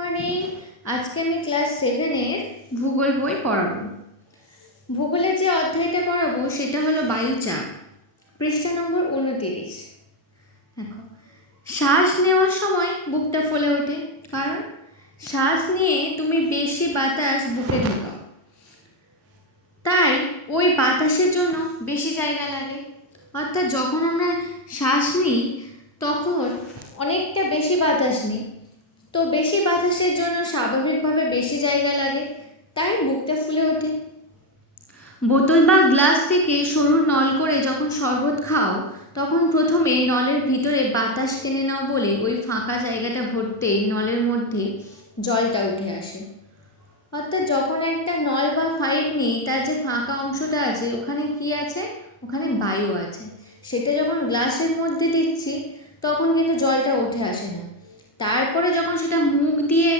Morning. আজকে আমি class 7-এর ভূগোল বই পড়াবো। ভূগোলের যে অধ্যায়টা পড়াবো সেটা হলো বায়ুচাপ, পৃষ্ঠা নম্বর 29। দেখো, শ্বাস নেওয়ার সময় বুকটা ফুলে ওঠে, কারণ শ্বাস নিয়ে তুমি বেশি বাতাস বুকে ঢোকাও, তাই ওই বাতাসের জন্য বেশি জায়গা লাগে। অর্থাৎ যখন আমরা শ্বাস নিই তখন অনেকটা বেশি বাতাস নিই, তো বেশি বাতাসের জন্য স্বাভাবিকভাবে বেশি জায়গা লাগে, তাই বুকটা ফুলে ওঠে। বোতল বা গ্লাস থেকে সরু নল করে যখন শরবত খাও তখন প্রথমে নলের ভিতরে বাতাস টেনে নাও বলে ওই ফাঁকা জায়গাটা ভরতেই নলের মধ্যে জলটা উঠে আসে। অর্থাৎ যখন একটা নল বা পাইপ নিই তার যে ফাঁকা অংশটা আছে ওখানে কি আছে? ওখানে বায়ু আছে। সেটা যখন গ্লাসের মধ্যে দিচ্ছি তখন কিন্তু জলটা উঠে আসে না, তারপরে যখন সেটা মুখ দিয়ে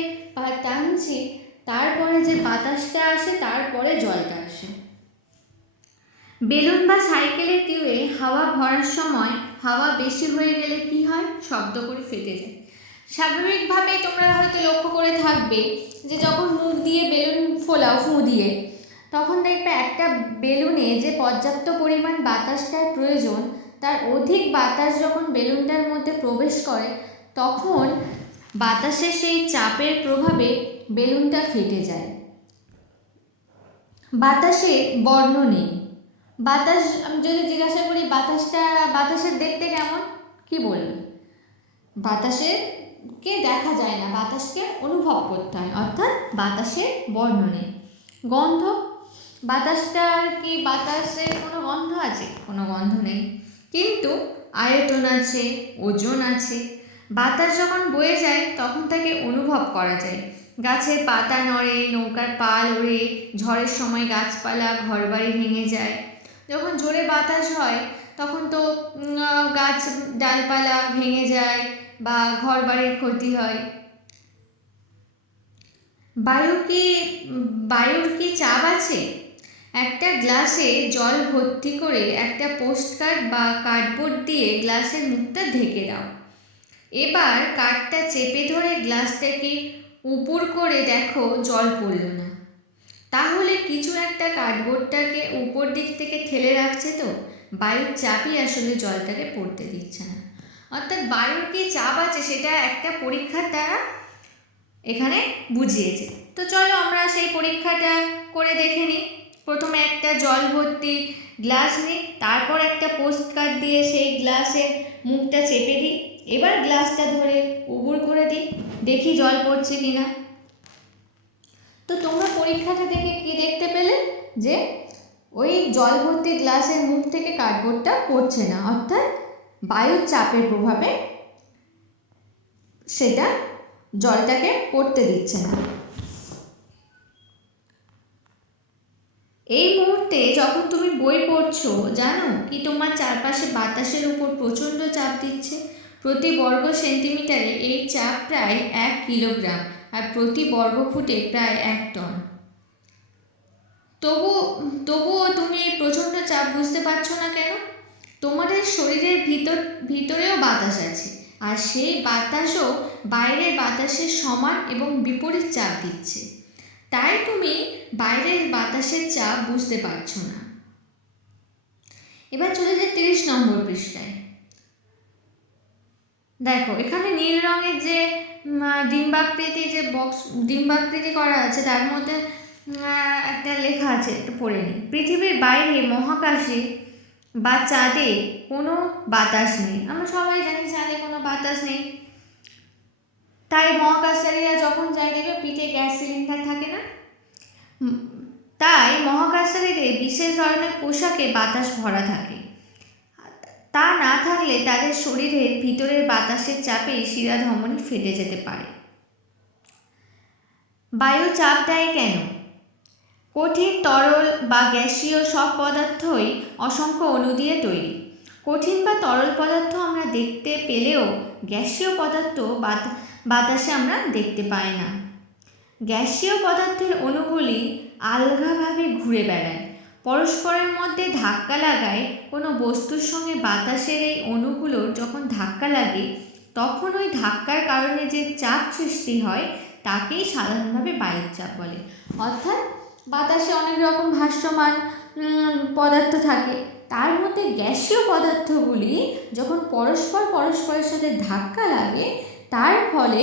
টানছি তারপরে যে বাতাসটা আসে তারপরে জলটা আসে। বেলুন বা সাইকেলের টিউবে হাওয়া ভরার সময় হাওয়া বেশি হয়ে গেলে কি হয়? শব্দ করে ফেটে যায়। স্বাভাবিকভাবে তোমরা হয়তো লক্ষ্য করে থাকবে যে যখন মুখ দিয়ে বেলুন ফোলাও ফু দিয়ে, তখন দেখবে একটা বেলুনে যে পর্যাপ্ত পরিমাণ বাতাসটার প্রয়োজন তার অধিক বাতাস যখন বেলুনটার মধ্যে প্রবেশ করে তখন বাতাসের সেই চাপের প্রভাবে বেলুনটা ফেটে যায়। বাতাসে বর্ণ নেই। বাতাস, আমি যদি জিজ্ঞাসা করি বাতাসের দেখতে কেমন, কি বলবে? বাতাসকে দেখা যায় না, বাতাসকে অনুভব করতে হয়, অর্থাৎ বাতাসের বর্ণ নেই। গন্ধ, বাতাসের কোনো গন্ধ আছে? কোনো গন্ধ নেই, কিন্তু আয়তন আছে, ওজন আছে। বাতাস যখন বয়ে যায় তখন তাকে অনুভব করা যায়। গাছের পাতা নড়ে, নৌকার পাল ওড়ে, ঝড়ের সময় গাছপালা ঘরবাড়ি ভেঙে যায়। যখন জোরে বাতাস হয় তখন তো গাছ ডালপালা ভেঙে যায় বা ঘরবাড়ির ক্ষতি হয়। বায়ুর কি চাপ আছে? একটা গ্লাসে জল ভর্তি করে একটা পোস্টকার্ড বা কার্ডবোর্ড দিয়ে গ্লাসের মুখটা ঢেকে দাও। এবার কার্ডটা চেপে ধরে গ্লাসটাকে উপর করে দেখো জল পড়ল না। তাহলে কিছু একটা কার্ডবোর্ডটাকে উপর দিক থেকে ঠেলে রাখছে, তো বায়ুর চাপই আসলে জলটাকে পড়তে দিচ্ছে না। অর্থাৎ বায়ুর কি চাপ আছে সেটা একটা পরীক্ষার দ্বারা এখানে বুঝিয়েছে। তো চলো আমরা সেই পরীক্ষাটা করে দেখে নিই। প্রথমে একটা জল ভর্তি গ্লাস নিই, তারপর একটা পোস্ট কার্ড দিয়ে সেই গ্লাসের মুখটা চেপে দিই, এবার গ্লাসটা ধরে উবুর করে দিই, দেখি জল পড়ছে কিনা। তো তোমরা পরীক্ষাটা দেখে কি দেখতে পেলে? যে ওই জল ভর্তি গ্লাসের মুখ থেকে কার্ডবোর্ডটা পড়ছে না, অর্থাৎ বায়ুর চাপের প্রভাবে সেটা জলটাকে পড়তে দিচ্ছে না। এই মুহূর্তে যখন তুমি বই পড়ছো, জানো কি তোমার চারপাশে বাতাসের উপর প্রচণ্ড চাপ দিচ্ছে। প্রতি বর্গ সেন্টিমিটারে এই চাপ প্রায় 1 কিলোগ্রাম আর প্রতি বর্গফুটে প্রায় 1 টন। তবুও তুমি এই প্রচণ্ড চাপ বুঝতে পারছো না কেন? তোমাদের শরীরের ভিতরেও বাতাস আছে, আর সেই বাতাসও বাইরের বাতাসের সমান এবং বিপরীত চাপ দিচ্ছে, তাই তুমি বাইরের বাতাসের চাপ বুঝতে পারছো না। এবার চলে যায় 30 নম্বর পৃষ্ঠায়। দেখো, এখানে নীল রঙের যে ডিম্বাকৃতি করা আছে তার মধ্যে একটা লেখা আছে, একটু পড়ে নিই। পৃথিবীর বাইরে মহাকাশে বা চাঁদে কোনো বাতাস নেই। আমরা সবাই জানি চাঁদে কোনো বাতাস নেই, তাই মহাকাশচারীরা যখন যায় দেখবে পিঠে গ্যাস সিলিন্ডার থাকে না, তাই মহাকাশচারীদের বিশেষ ধরনের পোশাকে বাতাস ভরা থাকে। তা না থাকলে তাদের শরীরের ভিতরের বাতাসের চাপে শিরাধমনী ফেটে যেতে পারে। বায়ু চাপ দেয় কেন? কঠিন, তরল বা গ্যাসীয় সব পদার্থই অসংখ্য অণু দিয়ে তৈরি। কঠিন বা তরল পদার্থ আমরা দেখতে পেলেও গ্যাসীয় পদার্থ বাতাসে আমরা দেখতে পাই না। গ্যাসীয় পদার্থের অণুগুলি আলগাভাবে ঘুরে বেড়ায়, পরস্পরের মধ্যে ধাক্কা লাগায়। কোনো বস্তুর সঙ্গে বাতাসের এই অণুগুলোর যখন ধাক্কা লাগে তখন ওই ধাক্কার কারণে যে চাপ সৃষ্টি হয় তাকেই সাধারণভাবে বায়ুর চাপ বলে। অর্থাৎ বাতাসে অনেক রকম ভাসমান পদার্থ থাকে, তার মধ্যে গ্যাসীয় পদার্থগুলি যখন পরস্পরের সাথে ধাক্কা লাগে, তার ফলে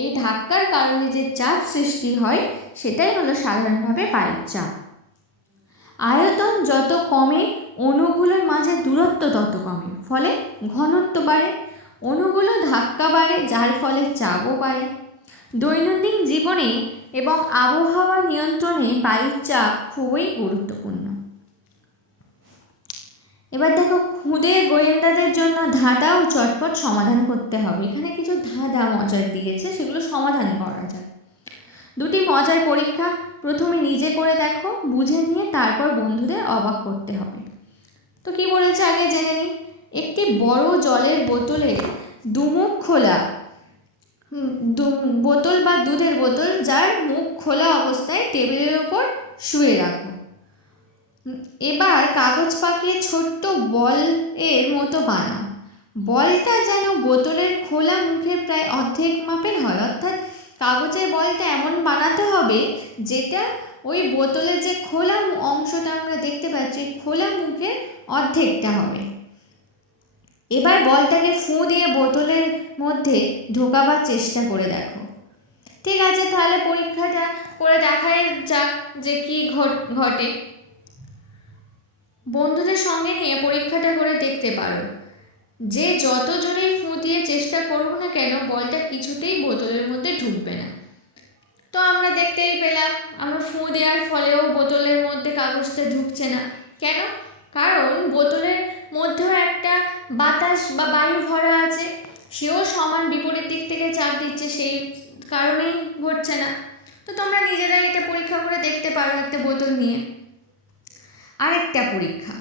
এই ধাক্কার কারণে যে চাপ সৃষ্টি হয় সেটাই হলো সাধারণভাবে বায়ুর চাপ। আয়তন যত কমে অণুগুলোর মাঝে দূরত্ব তত কমে, ফলে ঘনত্ব বাড়ে, অণুগুলো ধাক্কা বাড়ে, যার ফলে চাপও বাড়ে। দৈনন্দিন জীবনে এবং আবহাওয়া নিয়ন্ত্রণে বায়ুর চাপ খুবই গুরুত্বপূর্ণ। এবার দেখো, খুদে গোয়েন্দাদের জন্য ধাঁধা ও চটপট সমাধান করতে হবে। এখানে কিছু ধাঁধা মজার দিয়েছে, সেগুলো সমাধান করা যায়। দুটি মজার পরীক্ষা, প্রথমে নিজে করে দেখো, বুঝে নিয়ে তারপর বন্ধুদের অবাক করতে হবে। তো কি বলেছে আগে জেনে নিই। একটি বড় জলের বোতলে দুমুখ খোলা বোতল বা দুধের বোতল, যার মুখ খোলা অবস্থায় টেবিলের ওপর শুয়ে রাখো। এবার কাগজ পাকিয়ে ছোট্ট বল এর মতো বানাও। বলটা যেন বোতলের খোলা মুখের প্রায় অর্ধেক মাপের হয়, অর্থাৎ কাগজের বলটা এমন বানাতে হবে যেটা ওই বোতলের যে খোলা অংশটা আমরা দেখতে পাচ্ছি, খোলা মুখের অর্ধেকটা হবে। এবার বলটাকে ফুঁ দিয়ে বোতলের মধ্যে ঢোকাবার চেষ্টা করে দেখো। ঠিক আছে, তাহলে পরীক্ষাটা করে দেখাই যাক যে কি ঘটে। বন্ধুদের সঙ্গে নিয়ে পরীক্ষাটা করে দেখতে পারো যে যত জোরেই ফুঁ দিয়ে চেষ্টা করবো না কেন, বলটা কিছুতেই বোতলের মধ্যে ঢুকবে না। তো আমরা দেখতেই পেলাম, আমরা ফুঁ দেওয়ার ফলেও বোতলের মধ্যে কাগজটা ঢুকছে না। কেন? কারণ বোতলের মধ্যেও একটা বাতাস বা বায়ু ভরা আছে, সেও সমান বিপরীত দিক থেকে চাপ দিচ্ছে, সেই কারণেই ঘটছে না। তো তোমরা নিজেরাই এটা পরীক্ষা করে দেখতে পারো একটা বোতল নিয়ে। আরেকটা পরীক্ষা,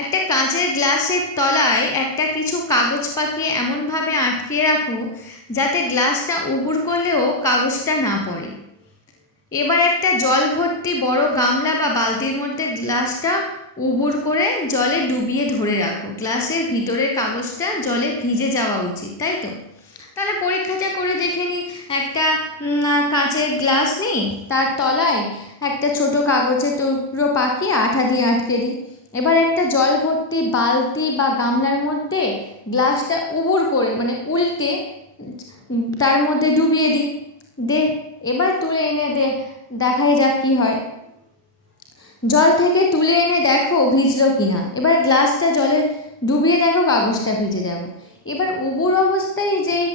একটা কাঁচের গ্লাসের তলায় একটা কিছু কাগজ পাকিয়ে এমনভাবে আটকে রাখো যাতে গ্লাসটা উবুড় করলেও কাগজটা না পড়ে। এবার একটা জল ভর্তি বড় গামলা বা বালতির মধ্যে গ্লাসটা উবুড় করে জলে ডুবিয়ে ধরে রাখো। গ্লাসের ভিতরের কাগজটা জলে ভিজে যাওয়া উচিত, তাই তো? তাহলে পরীক্ষাটা করে দেখে নিই। একটা কাঁচের গ্লাস নিই, তার তলায় একটা ছোট কাগজের টুকরো পাকিয়ে আঠা দিয়ে আটকে দিই। এবার একটা জল ভর্তি বালতি বা গামলার মধ্যে গ্লাসটা উবুড় করে মানে উল্টে তার মধ্যে ডুবিয়ে দিই। এবার তুলে এনে দেখাই যাক কি হয়। জল থেকে তুলে এনে দেখো ভিজলো কিনা। এবার গ্লাসটা জলে ডুবিয়ে দেখো কাগজটা ভিজে যাবে। এবার উবুড় অবস্থায় যেই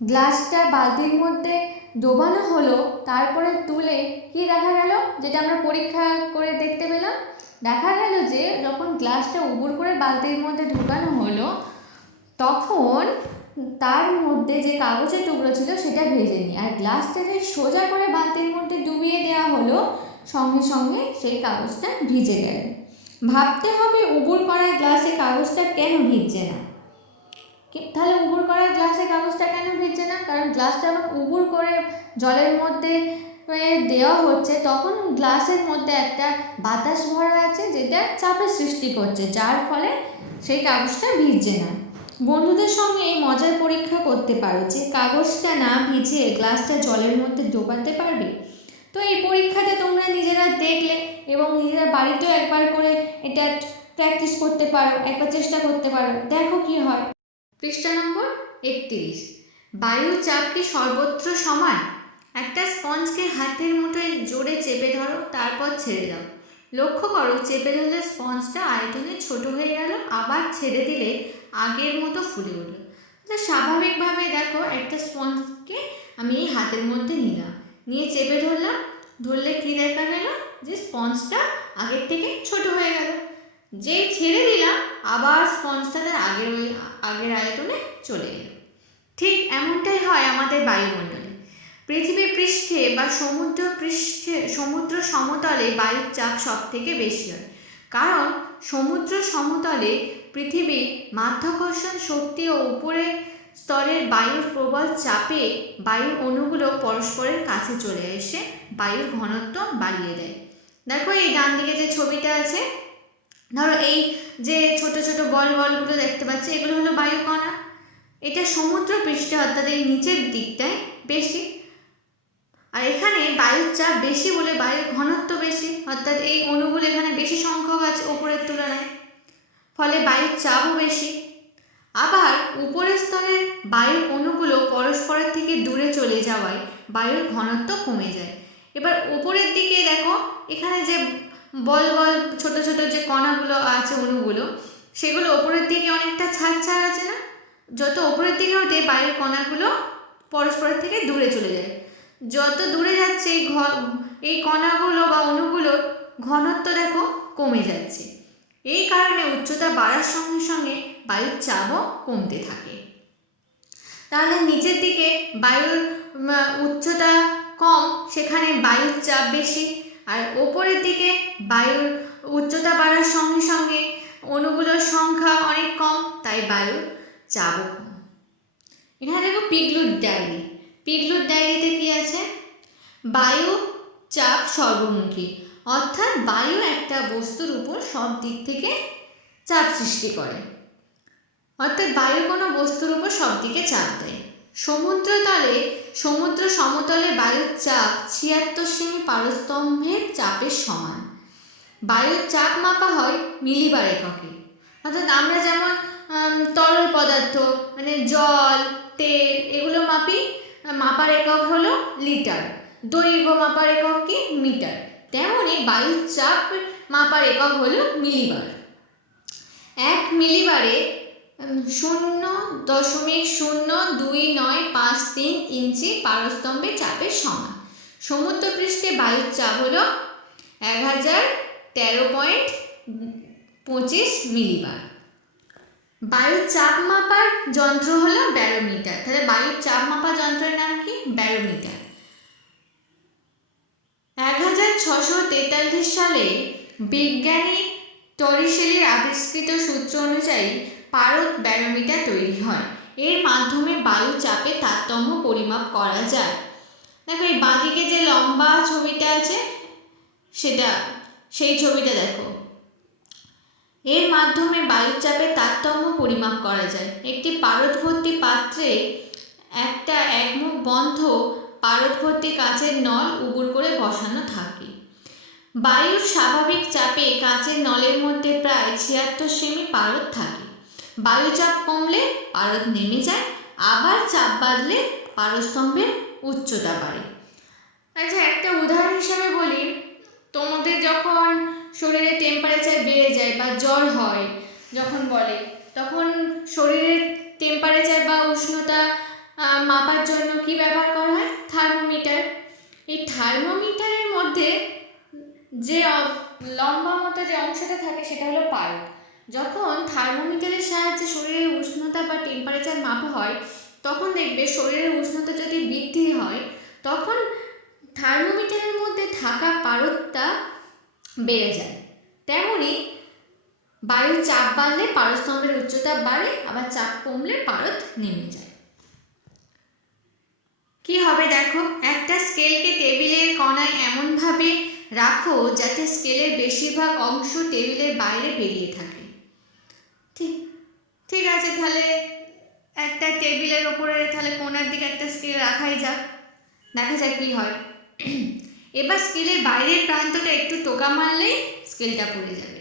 গ্লাসটা বালতির মধ্যে ডোবানো হলো, তারপরে তুলে কি দেখা গেল, যেটা আমরা পরীক্ষা করে দেখতে পেলাম, দেখা গেল যে যখন গ্লাসটা উবুড় করে বালতির মধ্যে ঢোকানো হলো, তখন তার মধ্যে যে কাগজের টুকরো ছিল সেটা ভেজেনি, আর গ্লাসটাকে সোজা করে বালতির মধ্যে ডুবিয়ে দেওয়া হলো, সঙ্গে সঙ্গে সেই কাগজটা ভিজে গেল। ভাবতে হবে উবুড় করা গ্লাসে কাগজটা কেন ভিজছে না। তাহলে উবুড় করা গ্লাসে কাগজটা কেন ভিজছে না? কারণ গ্লাসটা যখন উবুড় করে জলের মধ্যে দেওয়া হচ্ছে, তখন গ্লাসের মধ্যে একটা বাতাস ভরা আছে যেটা চাপের সৃষ্টি করছে, যার ফলে সেই কাগজটা ভিজছে না। বন্ধুদের সঙ্গে এই মজার পরীক্ষা করতে পারো যে কাগজটা না ভিজে গ্লাসটা জলের মধ্যে ডোবাতে পারবে। তো এই পরীক্ষাটা তোমরা নিজেরা দেখলে এবং নিজেরা বাড়িতেও একবার করে এটা প্র্যাকটিস করতে পারো, একবার চেষ্টা করতে পারো, দেখো কি হয়। পৃষ্ঠা নম্বর 31। বায়ু চাপ কি সর্বত্র সমান? একটা স্পঞ্জকে হাতের মুঠোয় জোরে চেপে ধরো, তারপর ছেড়ে দাও। লক্ষ্য করো, চেপে ধরলে স্পঞ্জটা আয়তনে ছোট হয়ে গেল, আবার ছেড়ে দিলে আগের মতো ফুলে উঠল। স্বাভাবিকভাবে দেখো, একটা স্পঞ্জকে আমি হাতের মধ্যে নিলাম, নিয়ে চেপে ধরলে কি দেখা গেল, যে স্পঞ্জটা আগের থেকে ছোট হয়ে গেল। যে ছেড়ে দিলাম, আবার স্পঞ্জটা তার আগের আয়তনে চলে এলো। ঠিক এমনটাই হয় আমাদের বায়ুমণ্ডলে। পৃথিবীর পৃষ্ঠে বা সমুদ্র সমতলে বায়ুর চাপ সব থেকে বেশি হয়, কারণ সমুদ্র সমতলে পৃথিবীর মাধ্যাকর্ষণ শক্তি ও উপরের স্তরের বায়ুর প্রবল চাপে বায়ুর অণুগুলো পরস্পরের কাছে চলে এসে বায়ুর ঘনত্ব বাড়িয়ে দেয়। দেখো এই ডান দিকে যে ছবিটা আছে, ধরো এই যে ছোট ছোট বলগুলো দেখতে পাচ্ছি, এগুলো হলো বায়ুকণা। এটা সমুদ্র পৃষ্ঠে অর্থাৎ এই নিচের দিকটায় বেশি, আর এখানে বায়ুর চাপ বেশি বলে বায়ুর ঘনত্ব বেশি, অর্থাৎ এই অণুগুলো এখানে বেশি সংখ্যক আছে উপরের তুলনায়, ফলে বায়ুর চাপও বেশি। আবার উপরের স্তরের বায়ুর অণুগুলো পরস্পরের থেকে দূরে চলে যাওয়ায় বায়ুর ঘনত্ব কমে যায়। এবার উপরের দিকে দেখো এখানে যে বল বল ছোট ছোট যে কণাগুলো আছে অণুগুলো, সেগুলো উপরের দিকে অনেকটা ছাড় ছাড় আছে না? যত উপরের দিকে ওঠে বায়ুর কণাগুলো পরস্পরের থেকে দূরে চলে যায়। যত দূরে যাচ্ছে এই কণাগুলো বা অণুগুলোর ঘনত্ব দেখো কমে যাচ্ছে। এই কারণে উচ্চতা বাড়ার সঙ্গে সঙ্গে বায়ুর চাপও কমতে থাকে। তাহলে নিচের দিকে বায়ুর উচ্চতা কম, সেখানে বায়ুর চাপ বেশি, আর ওপরের দিকে বায়ুর উচ্চতা বাড়ার সঙ্গে সঙ্গে অণুগুলোর সংখ্যা অনেক কম, তাই বায়ুর চাপও কম। এখানে দেখো পিগলুর ডায়েরি। পিগলুর ডায়েরিতে কি আছে? বায়ু চাপ সর্বমুখী, অর্থাৎ বায়ু একটা বস্তুর উপর সব দিক থেকে চাপ সৃষ্টি করে, অর্থাৎ বায়ু কোনো বস্তুর উপর সব দিকে চাপ দেয়। সমুদ্র সমতলে বায়ুর চাপ ৭৬ সেমি পারস্তম্ভের চাপের সমান। বায়ুর চাপ মাপা হয় মিলিবার এককে, অর্থাৎ আমরা যেমন তরল পদার্থ মানে জল, তেল এগুলো মাপি, মাপার একক হলো লিটার, দৈর্ঘ্য মাপার একক কি মিটার, তেমনই বায়ুর চাপ মাপার একক হলো মিলিবার। ১ মিলিবারে 0.02953 ইঞ্চি পারস্তম্ভের চাপের সমান। সমুদ্রপৃষ্ঠে বায়ুর চাপ হলো 1013.25 মিলিবার। বায়ুর চাপ মাপার যন্ত্র হলো ব্যারোমিটার। তাহলে বায়ুর চাপ মাপার যন্ত্রের নাম কি? ব্যারোমিটার। 1643 সালে বিজ্ঞানী টরিশেলির আবিষ্কৃত সূত্র অনুযায়ী পারদ ব্যারোমিটার তৈরি হয়। এর মাধ্যমে বায়ু চাপে তারতম্য পরিমাপ করা যায়। দেখো এই বাঁদিকে যে লম্বা ছবিটা আছে সেই ছবিটা দেখো। এর মাধ্যমে বায়ুর চাপে তারতম্য পরিমাপ করা যায়। একটি পারদ ভর্তি পাত্রে একটা একমুখ বন্ধ পারদ ভর্তি কাচের নল উবুড় করে বসানো থাকে। বায়ুর স্বাভাবিক চাপে কাচের নলের মধ্যে প্রায় ৭৬ সেমি পারদ থাকে। বায়ুচাপ কমলে পারদ নেমে যায়, আবার চাপ বাড়লে পারস্তম্ভের উচ্চতা বাড়ে। আচ্ছা, একটা উদাহরণ হিসাবে বলি, তোমাদের যখন শরীরে টেম্পারেচার বেড়ে যায় বা জ্বর হয় যখন বলে, তখন শরীরের টেম্পারেচার বা উষ্ণতা মাপার জন্য কি ব্যবহার করা হয়? থার্মোমিটার। এই থার্মোমিটারের মধ্যে যে লম্বা মতো যে অংশটা থাকে সেটা হলো পারদ। যখন থার্মোমিটারের সাহায্যে শরীরের উষ্ণতা বা টেম্পারেচার মাপা হয়, তখন দেখবে শরীরের উষ্ণতা যদি বৃদ্ধি হয়, তখন থার্মোমিটারের মধ্যে থাকা পারদটা বেড়ে যায়। তেমনি বায়ুর চাপ বাড়লে পারস্তম্ভের উচ্চতা বাড়ে, আবার চাপ কমলে পারদ নেমে যায়। কি হবে দেখো, একটা স্কেলকে টেবিলের কোণায় এমনভাবে রাখো যাতে স্কেলের বেশিরভাগ অংশ টেবিলের বাইরে বেরিয়ে থাকে। ঠিক আছে, তাহলে একটা টেবিলের ওপরে তাহলে কোণার দিকে একটা স্কেল রাখাই যাক, দেখা যাক কি হয়। এবার স্কেলের বাইরের প্রান্তটা একটু টোকা মারলেই স্কেলটা পড়ে যাবে।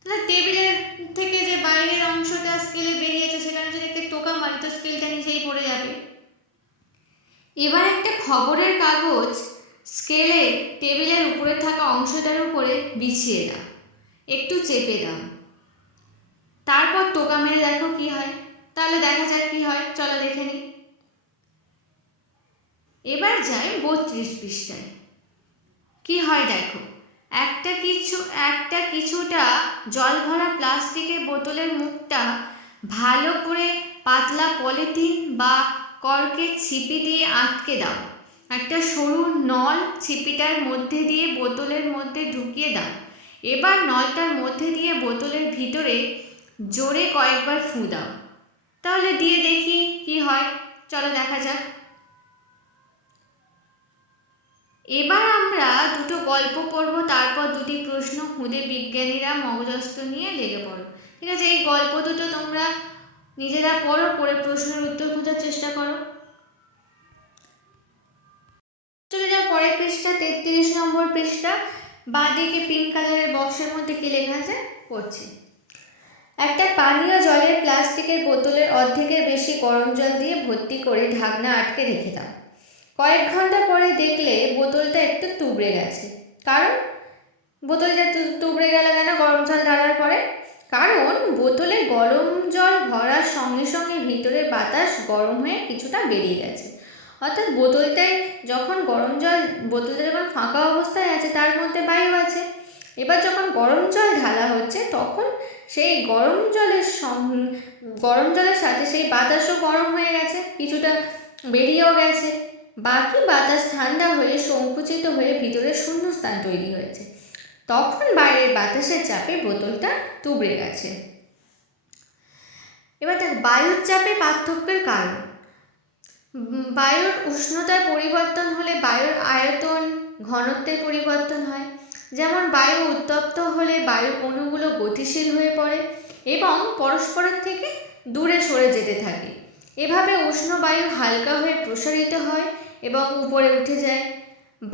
তাহলে টেবিলের থেকে যে বাইরের অংশটা স্কেলে বেরিয়েছে সেখানে যদি একটা টোকা মারি তো স্কেলটা নিচেই পড়ে যাবে। এবার একটা খবরের কাগজ স্কেলের টেবিলের উপরে থাকা অংশটার উপরে বিছিয়ে দাও, একটু চেপে দাও, তারপর টোকা মেরে দেখো কি হয়। তাহলে দেখা যাক কি হয়, চলো দেখে নিই। এবার যাই 32 পৃষ্ঠায়। কি হয় দেখো, একটা কিছুটা জল ভরা প্লাস্টিকের বোতলের মুখটা ভালো করে পাতলা পলিথিন বা কর্কের ছিপি দিয়ে আটকে দাও। একটা সরু নল ছিপিটার মধ্যে দিয়ে বোতলের মধ্যে ঢুকিয়ে দাও। এবার নলটার মধ্যে দিয়ে বোতলের ভিতরে জোরে কয়েকবার ফু দাও। তাহলে দিয়ে দেখি কি হয়, চলো দেখা যাক। এবার আমরা দুটো গল্প পড়ব, তারপর দুটি প্রশ্ন খুদে বিজ্ঞানীরা মগজস্থ নিয়ে লেগে পড়ো। ঠিক আছে, এই গল্প দুটো তোমরা নিজেরা পড়ো, পড়ে প্রশ্নের উত্তর খোঁজার চেষ্টা করো। চলে যাও পরের পৃষ্ঠা, 33 নম্বর পৃষ্ঠা। বাঁদিকে পিঙ্ক কালারের বক্সের মধ্যে কি লেখা আছে পড়ছি। একটা পানীয় জলের প্লাস্টিকের বোতলের অর্ধেকের বেশি গরম জল দিয়ে ভর্তি করে ঢাকনা আটকে রেখে দাও। কয়েক ঘন্টা পরে দেখলে বোতলটা একটু তুবড়ে গেছে। কারণ বোতলটা তুবড়ে গেল কেন গরম জল ঢালার পরে? কারণ বোতলে গরম জল ভরার সঙ্গে সঙ্গে ভিতরের বাতাস গরম হয়ে কিছুটা বেরিয়ে গেছে। অর্থাৎ বোতলটায় যখন গরম জল, বোতলটা যখন ফাঁকা অবস্থায় আছে তার মধ্যে বায়ু আছে। এবার যখন গরম জল ঢালা হচ্ছে তখন সেই গরম জলের সাথে সেই বাতাসও গরম হয়ে গেছে, কিছুটা বেরিয়েও গেছে। বাকি বাতাস ঠান্ডা হয়ে সংকুচিত হয়ে ভিতরে শূন্যস্থান তৈরি হয়েছে। তখন বাইরের বাতাসের চাপে বোতলটা তুবড়ে গেছে। এবার দেখ বায়ুর চাপে পার্থক্যের কারণ। বায়ুর উষ্ণতার পরিবর্তন হলে বায়ুর আয়তন, ঘনত্বের পরিবর্তন হয়। যেমন বায়ু উত্তপ্ত হলে বায়ুর অণুগুলো গতিশীল হয়ে পড়ে এবং পরস্পরের থেকে দূরে সরে যেতে থাকে। এভাবে উষ্ণ বায়ু হালকা হয়ে প্রসারিত হয় এবং উপরে উঠে যায়।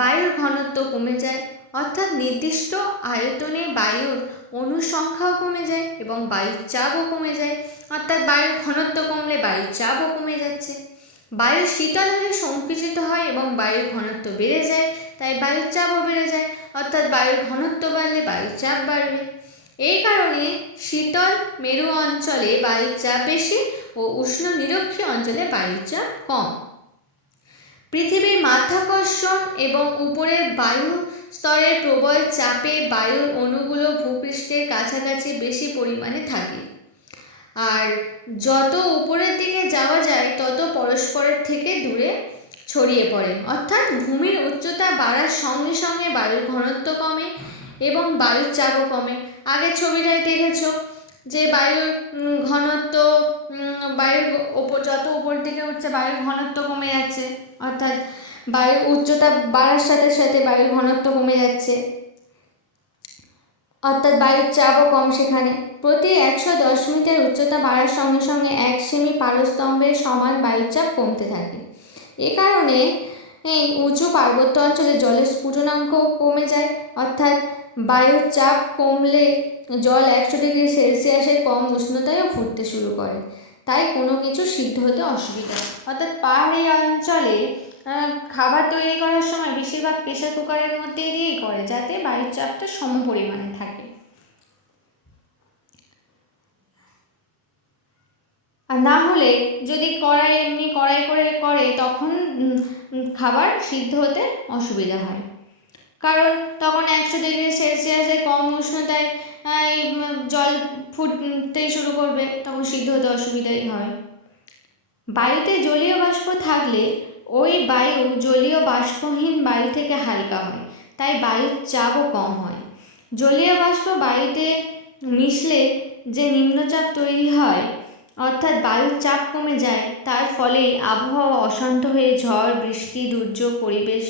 বায়ুর ঘনত্ব কমে যায়, অর্থাৎ নির্দিষ্ট আয়তনে বায়ুর অণুর সংখ্যাও কমে যায় এবং বায়ুর চাপও কমে যায়। অর্থাৎ বায়ুর ঘনত্ব কমলে বায়ুর চাপও কমে যাচ্ছে। বায়ু শীতল হলে সংকুচিত হয় এবং বায়ুর ঘনত্ব বেড়ে যায়, তাই বায়ুর চাপও বেড়ে যায়। অর্থাৎ বায়ুর ঘনত্ব বাড়লে বায়ুর চাপ বাড়বে। এই কারণে শীতল মেরু অঞ্চলে বায়ুর চাপ বেশি ও উষ্ণ নিরক্ষীয় অঞ্চলে বায়ুর চাপ কম। পৃথিবীর মাধ্যাকর্ষণ এবং উপরের বায়ু স্তরের প্রবল চাপে বায়ুর অণুগুলো ভূপৃষ্ঠের কাছাকাছি বেশি পরিমাণে থাকে। আর যত উপরের দিকে যাওয়া যায় তত পরস্পরের থেকে দূরে ছড়িয়ে পড়ে। অর্থাৎ ভূমির উচ্চতা বাড়ার সঙ্গে সঙ্গে বায়ুর ঘনত্ব কমে এবং বায়ুর চাপও কমে। আগের ছবিটায় দেখেছো যে বায়ুর ঘনত্ব, বায়ুর ওপর যত উপর দিকে উঠছে বায়ুর ঘনত্ব কমে যাচ্ছে। অর্থাৎ বায়ুর উচ্চতা বাড়ার সাথে সাথে বায়ুর ঘনত্ব কমে যাচ্ছে, অর্থাৎ বায়ুর চাপও কম সেখানে। প্রতি 110 মিটার উচ্চতা বাড়ার সঙ্গে সঙ্গে 1 সেমি পারস্তম্ভের সমান বায়ুর চাপ কমতে থাকে। এ কারণে এই উঁচু পার্বত্য অঞ্চলে জলের স্ফুটনাঙ্ক কমে যায়। অর্থাৎ বায়ুর চাপ কমলে জল 100 ডিগ্রি সেলসিয়াসের কম উষ্ণতায়ও ফুটতে শুরু করে, তাই কোনো কিছু সিদ্ধ হতে অসুবিধা। অর্থাৎ পাহাড়ি অঞ্চলে খাবার তৈরি করার সময় বেশিরভাগ প্রেসার কুকারের মধ্যে দিয়েই করে, যাতে বায়ুর চাপটা সম পরিমাণে থাকে। আর না হলে যদি এমনি কড়াই করে করে তখন খাবার সিদ্ধ হতে অসুবিধা হয়। কারণ তখন 100 ডিগ্রি সেলসিয়াসের কম উষ্ণতায় জল ফুটতে শুরু করবে, তখন সিদ্ধ হতে অসুবিধাই হয়। বায়ুতে জলীয় বাষ্প থাকলে ওই বায়ু জলীয় বাষ্পহীন বায়ু থেকে হালকা হয়, তাই বায়ুর চাপও কম হয়। জলীয় বাষ্প বায়ুতে মিশলে যে নিম্নচাপ তৈরি হয়, অর্থাৎ বায়ুর চাপ কমে যায়, তার ফলে আবহাওয়া অশান্ত হয়ে ঝড়, বৃষ্টি, দুর্যোগ পরিবেশ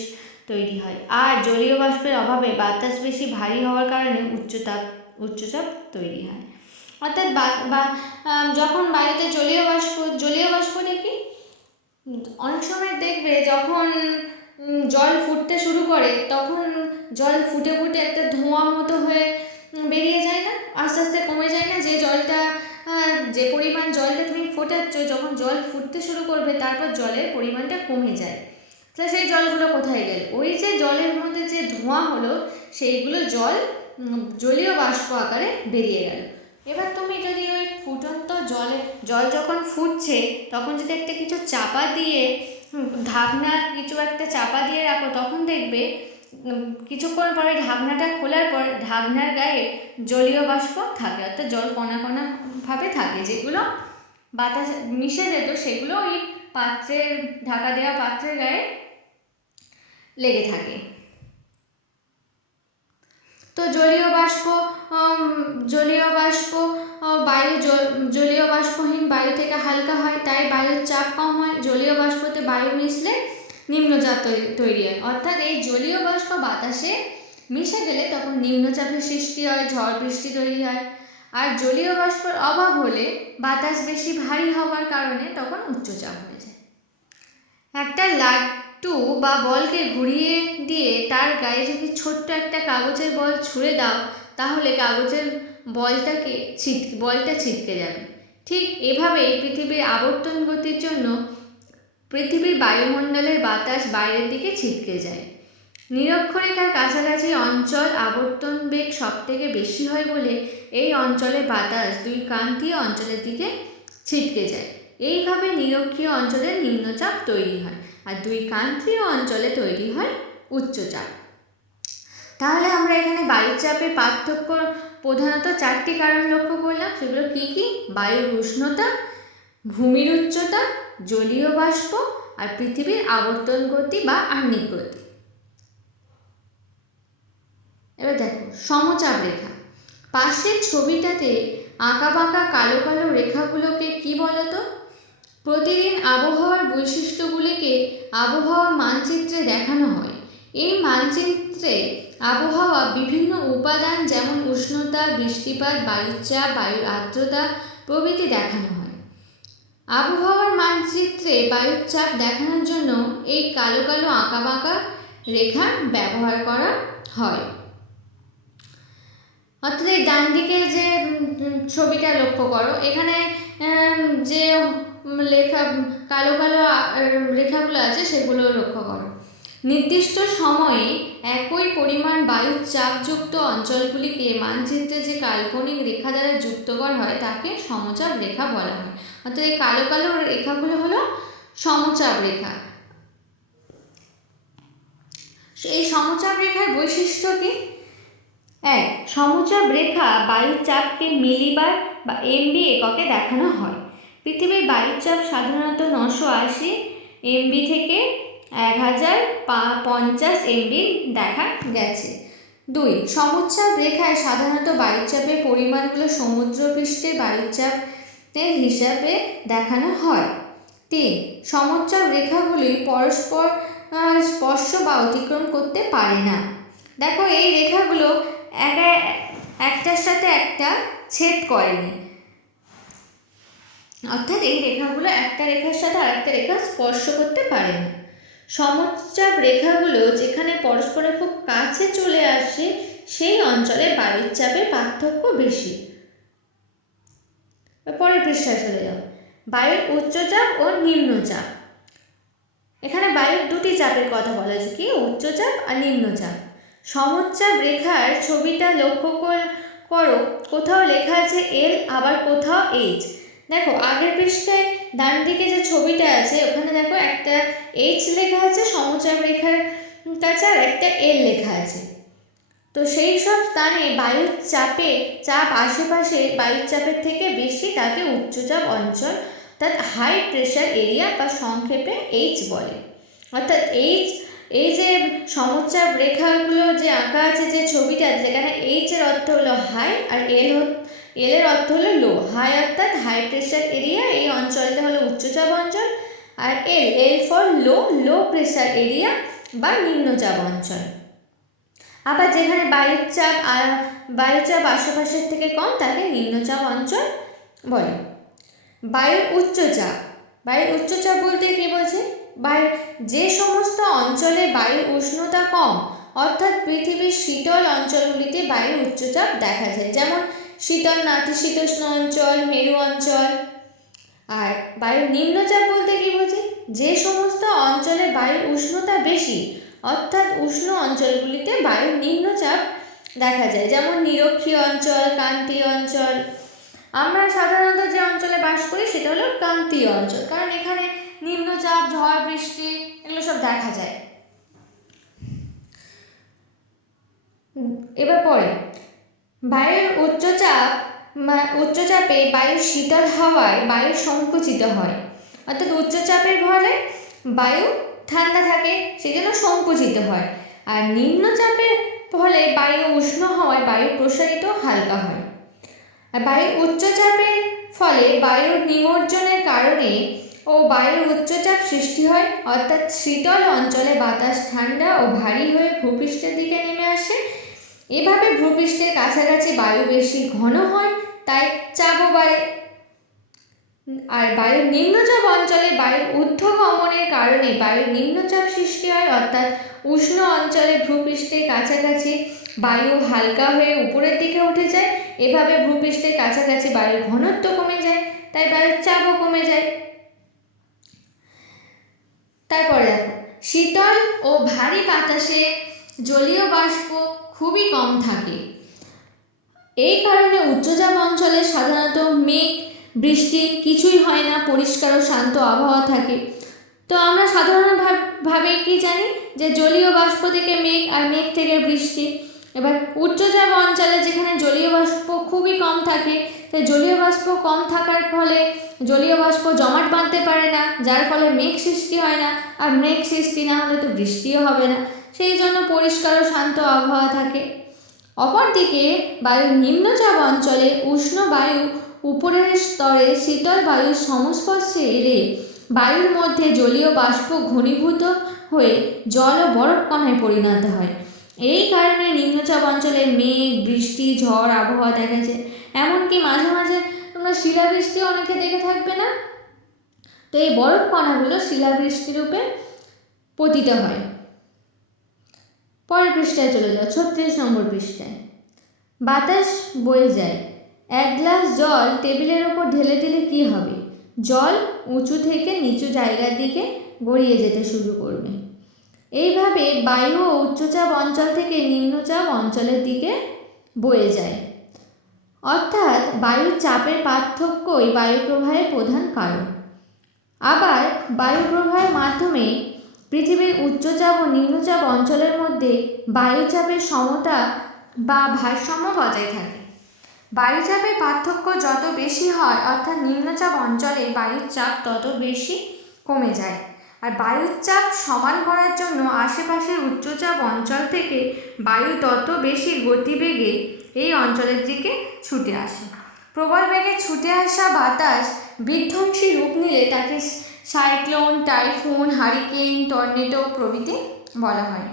তৈরি হয়। আর জলীয় বাষ্পের অভাবে বাতাস বেশি ভারী হওয়ার কারণে উচ্চচাপ তৈরি হয়। অর্থাৎ যখন বায়ুতে জলীয় বাষ্প দেখি অনেক সময় দেখবে যখন জল ফুটতে শুরু করে তখন জল ফুটে ফুটে একটা ধোঁয়া মতো হয়ে বেরিয়ে যায় না, আস্তে আস্তে কমে যায় না। যে পরিমাণ জলটা তুমি ফোটাচ্ছ, যখন জল ফুটতে শুরু করবে তারপর জলের পরিমাণটা কমে যায়। তাহলে সেই জলগুলো কোথায় গেল? ওই যে জলের মধ্যে যে ধোঁয়া হলো সেইগুলো জলীয় বাষ্প আকারে বেরিয়ে গেল। এবার তুমি যদি ওই ফুটন্ত জল যখন ফুটছে তখন যদি একটা কিছু চাপা দিয়ে কিছু একটা চাপা দিয়ে রাখো, তখন দেখবে কিছুক্ষণ পরে ঢাকনাটা খোলার পর ঢাকনার গায়ে জলীয় বাষ্প থাকে, অর্থাৎ জল কণা কণা ভাবে থাকে, যেগুলো বাতাস মিশে যেত সেগুলো ওই ঢাকা দেওয়া পাত্রের গায়ে লেগে থাকে। তো জলীয় বাষ্পহীন বায়ু থেকে হালকা হয়, তাই বায়ুর চাপ কম হয়। জলীয় বাষ্পতে বায়ু মিশলে নিম্নচাপ তৈরি হয়। অর্থাৎ এই জলীয় বাষ্প বাতাসে মিশে গেলে তখন নিম্নচাপের সৃষ্টি হয়, ঝড় বৃষ্টি তৈরি হয়। আর জলীয় বাষ্পের অভাব হলে বাতাস বেশি ভারী হওয়ার কারণে তখন উচ্চচাপ হয়ে যায়। একটা লাট্টু বা বলকে ঘুরিয়ে দিয়ে তার গায়ে যদি ছোট্ট একটা কাগজের বল ছুঁড়ে দাও, তাহলে কাগজের বলটা ছিটকে যাবে। ঠিক এভাবেই পৃথিবীর আবর্তন গতির জন্য পৃথিবীর বায়ুমণ্ডলের বাতাস বাইরের দিকে ছিটকে যায়। নিরক্ষরেখার কাছাকাছি অঞ্চল আবর্তন বেগ সবথেকে বেশি হয় বলে এই অঞ্চলে বাতাস দুই ক্রান্তীয় অঞ্চলের দিকে ছিটকে যায়। এইভাবে নিরক্ষীয় অঞ্চলে নিম্নচাপ তৈরি হয় আর দুই ক্রান্তীয় অঞ্চলে তৈরি হয় উচ্চচাপ। তাহলে আমরা এখানে বায়ুচাপের পার্থক্য প্রধানত 4টি কারণ লক্ষ্য করলাম। সেগুলো কী কী? বায়ুর উষ্ণতা, ভূমির উচ্চতা, জলীয় বাষ্প আর পৃথিবীর আবর্তন গতি বা আহ্নিক গতি। এবার দেখো সমচাপ রেখা। পাশের ছবিটাতে আঁকাবাঁকা কালো কালো রেখাগুলোকে কি বলতো? প্রতিদিন আবহাওয়ার বৈশিষ্ট্যগুলিকে আবহাওয়ার মানচিত্রে দেখানো হয়। এই মানচিত্রে আবহাওয়া বিভিন্ন উপাদান যেমন উষ্ণতা, বৃষ্টিপাত, বায়ুচাপ, বায়ুর আর্দ্রতা প্রভৃতি দেখানো হয়। আবহাওয়ার মানচিত্রে বায়ুর চাপ দেখানোর জন্য এই কালো কালো আঁকাবাঁকা রেখা ব্যবহার করা হয়। অর্থাৎ এই ডান দিকে যে ছবিটা লক্ষ্য করো, এখানে যে কালো কালো রেখাগুলো আছে সেগুলো লক্ষ্য করো। নির্দিষ্ট সময়ে একই পরিমাণ বায়ুর চাপযুক্ত অঞ্চলগুলিকে মানচিত্রে যে কাল্পনিক রেখা দ্বারা যুক্ত করা হয় তাকে সমচাপ রেখা বলা হয়। অর্থাৎ এই কালো কালো রেখাগুলো হলো সমচাপ রেখা। এই সমচাপ রেখার বৈশিষ্ট্য কি? 1. সমচাপ রেখা বায়ুর চাপকে মিলিবার বা এমবি এককে দেখানো হয়। পৃথিবীর বায়ুর চাপ সাধারণত 980 এমবি থেকে 1050 এমবি দেখা গেছে। 2. সমচাপ রেখায় সাধারণত বায়ুচাপের পরিমাণগুলো সমুদ্রপৃষ্ঠের বায়ুচাপের হিসাবে দেখানো হয়। 3. সমচাপ রেখাগুলি পরস্পর স্পর্শ বা অতিক্রম করতে পারে না। দেখো এই রেখাগুলো একটার সাথে একটা ছেদ করেনি, অর্থাৎ এই রেখাগুলো একটা রেখার সাথে আরেকটা রেখা স্পর্শ করতে পারে না। সমচাপ রেখাগুলো যেখানে পরস্পরের খুব কাছে চলে আসে সেই অঞ্চলে বায়ুর চাপের পার্থক্য বেশি। পরের পৃষ্ঠায় চলে যাও। বায়ুর উচ্চচাপ ও নিম্নচাপ। এখানে বায়ুর দুটি চাপের কথা বলা হয়েছে, কি? উচ্চচাপ আর নিম্নচাপ। সমচাপ রেখার ছবিটা লক্ষ্য করো, কোথাও লেখা আছে এল, আবার কোথাও এইচ। দেখো আগের পৃষ্ঠায় ডান দিকে যে ছবিটা আছে ওখানে দেখো একটা এইচ লেখা আছে সমচাপ রেখার কাছে, আর একটা এল লেখা আছে। তো সেই সব স্থানে বায়ুর চাপ আশেপাশে বায়ুর চাপের থেকে বেশি তাকে উচ্চচাপ অঞ্চল, অর্থাৎ হাই প্রেশার এরিয়া বা সংক্ষেপে এইচ বলে। অর্থাৎ এই যে সমচাপ রেখাগুলো যে আঁকা আছে যে ছবিটা, যেখানে এইচ এর অর্থ হলো হাই আর এল এর অর্থ হলো লো। হাই অর্থাৎ হাই প্রেশার এরিয়া, এই অঞ্চলটা হলো উচ্চচাপ অঞ্চল, আর L for low pressure area বা নিম্নচাপ অঞ্চল। আবার যেখানে বায়ুর চাপ আশেপাশের থেকে কম তাকে নিম্নচাপ অঞ্চল বলে। বায়ুর উচ্চচাপ বলতে কি বলছে? যে সমস্ত অঞ্চলে বায়ুর উষ্ণতা কম, অর্থাৎ পৃথিবীর শীতল অঞ্চলগুলিতে বায়ুর উচ্চচাপ দেখা যায়, যেমন শীতল নাতিশীতোষ্ণ অঞ্চল, মেরু অঞ্চল। আর বায়ুর নিম্নচাপ বলতে কি বোঝে? যে সমস্ত অঞ্চলে বায়ুর উষ্ণতা বেশি, অর্থাৎ উষ্ণ অঞ্চলগুলিতে বায়ুর নিম্নচাপ দেখা যায়, যেমন নিরক্ষীয় অঞ্চল, ক্রান্তীয় অঞ্চল। আমরা সাধারণত যে অঞ্চলে বাস করি সেটা হলো ক্রান্তীয় অঞ্চল, কারণ এখানে নিম্নচাপ, ঝড় বৃষ্টি এগুলো সব দেখা যায়। এবার পরে বায়ুর উচ্চচাপে বায়ু শীতল হওয়ায় বায়ু সংকুচিত হয়, অর্থাৎ উচ্চচাপের ফলে বায়ু ঠান্ডা থাকে সেজন্য সংকুচিত হয়। আর নিম্নচাপের ফলে বায়ু উষ্ণ হওয়ায় বায়ু প্রসারিত হালকা হয়। আর বায়ুর উচ্চচাপের ফলে বায়ুর নিমজ্জনের কারণে বায়ুর উচ্চচাপ সৃষ্টি হয়, অর্থাৎ শীতল অঞ্চলে বাতাস ঠান্ডা ও ভারী হয়ে ভূপৃষ্ঠের দিকে নেমে আসে। এভাবে ভূপৃষ্ঠের কাছাকাছি বায়ু বেশি ঘন হয়, তাই চাপও বাড়ে। আর বায়ুর নিম্নচাপ অঞ্চলে বায়ুর ঊর্ধ্বগমনের কারণে বায়ুর নিম্নচাপ সৃষ্টি হয়, অর্থাৎ উষ্ণ অঞ্চলে ভূপৃষ্ঠের কাছাকাছি বায়ু হালকা হয়ে উপরের দিকে উঠে যায়। এভাবে ভূপৃষ্ঠের কাছাকাছি বায়ুর ঘনত্ব কমে যায়, তাই বায়ুর চাপও কমে যায়। তারপরে দেখো, শীতল ও ভারী বাতাসে জলীয় বাষ্প খুবই কম থাকে। এই কারণে উচ্চচাপ অঞ্চলে সাধারণত মেঘ বৃষ্টি কিছুই হয় না, পরিষ্কার ও শান্ত আবহাওয়া থাকে। তো আমরা সাধারণভাবে কি জানি যে জলীয় বাষ্প থেকে মেঘ আর মেঘ থেকে বৃষ্টি। এবার উচ্চচাপ অঞ্চলে যেখানে জলীয় বাষ্প খুবই কম থাকে, তাই জলীয় বাষ্প কম থাকার ফলে জলীয় বাষ্প জমাট বাঁধতে পারে না, যার ফলে মেঘ সৃষ্টি হয় না, আর মেঘ সৃষ্টি না হলে তো বৃষ্টিও হবে না, সেই জন্য পরিষ্কার ও শান্ত আবহাওয়া থাকে। অপরদিকে বায়ুর নিম্নচাপ অঞ্চলে উষ্ণ বায়ু উপরের স্তরে শীতল বায়ুর সংস্পর্শে এলে বায়ুর মধ্যে জলীয় বাষ্প ঘনীভূত হয়ে জল ও বরফ কণায় পরিণত হয়। এই কারণে নিম্নচাপ অঞ্চলে মেঘ বৃষ্টি ঝড় আবহাওয়া দেখা যায়। এমনকি মাঝে মাঝে তোমরা শিলাবৃষ্টিও অনেকে দেখে থাকবে না? তো এই বরফ কণাগুলো শিলাবৃষ্টি রূপে পতিত হয়। পরের পৃষ্ঠায় চলে যাও, 36 নম্বর পৃষ্ঠায়। বাতাস বয়ে যায়। এক গ্লাস জল টেবিলের ওপর ঢেলে দিলে কি হবে? জল উঁচু থেকে নিচু জায়গার দিকে গড়িয়ে যেতে শুরু করবে। এইভাবে বায়ু ও উচ্চচাপ অঞ্চল থেকে নিম্নচাপ অঞ্চলের দিকে বয়ে যায়। অর্থাৎ বায়ুর চাপের পার্থক্যই বায়ুপ্রবাহের প্রধান কারণ। আবার বায়ুপ্রবাহের মাধ্যমে পৃথিবীর উচ্চচাপ ও নিম্নচাপ অঞ্চলের মধ্যে বায়ুচাপের সমতা বা ভারসাম্য বজায় থাকে। বায়ুচাপের পার্থক্য যত বেশি হয়, অর্থাৎ নিম্নচাপ অঞ্চলে বায়ুর চাপ তত বেশি কমে যায়। আর বায়ুর চাপ সমান করার জন্য আশেপাশের উচ্চচাপ অঞ্চল থেকে বায়ু তত বেশি গতিবেগে এই অঞ্চলের দিকে ছুটে আসে। প্রবল বেগে ছুটে আসা বাতাস বিধ্বংসী রূপ নিলে তাকে সাইক্লোন, টাইফুন, হারিকেন, টর্নেডো প্রভৃতি বলা হয়।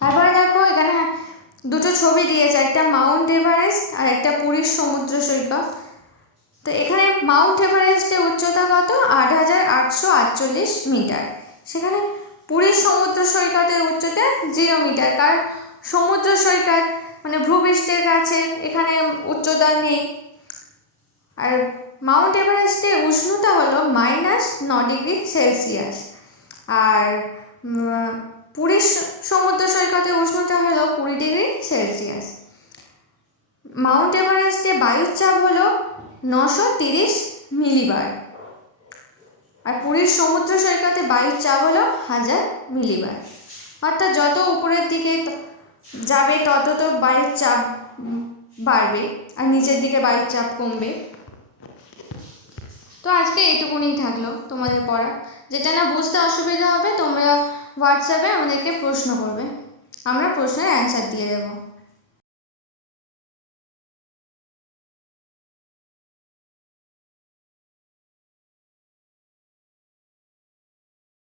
তারপরে দেখো, এখানে দুটো ছবি দিয়েছে, একটা মাউন্ট এভারেস্ট আর একটা পুরীর সমুদ্র সৈকত। তো এখানে মাউন্ট এভারেস্টের উচ্চতা কত? 8,848 মিটার। সেখানে পুরীর সমুদ্র সৈকতের উচ্চতা 0 মিটার। কারণ সমুদ্র সৈকত মানে ভূপৃষ্ঠের কাছে, এখানে উচ্চতা নেই। আর মাউন্ট এভারেস্টের উষ্ণতা হলো -9 ডিগ্রি সেলসিয়াস। আর পুরীর সমুদ্র সৈকতের উষ্ণতা হলো 20 ডিগ্রি সেলসিয়াস। মাউন্ট এভারেস্টে বায়ুর চাপ হলো 930 মিলিবার। আর পুরীর সমুদ্র সৈকতে বায়ুর চাপ হলো 1000 মিলিবার। অর্থাৎ যত উপরের দিকে যাবে তত তো বায়ুর চাপ বাড়বে, আর নিচের দিকে বায়ুর চাপ কমবে। তো আজকে এইটুকুনি থাকলো তোমাদের পড়া। যেটা না বুঝতে অসুবিধা হবে তোমরা হোয়াটসঅ্যাপে আমাদেরকে প্রশ্ন করবে, আমরা প্রশ্নের অ্যান্সার দিয়ে দেবো।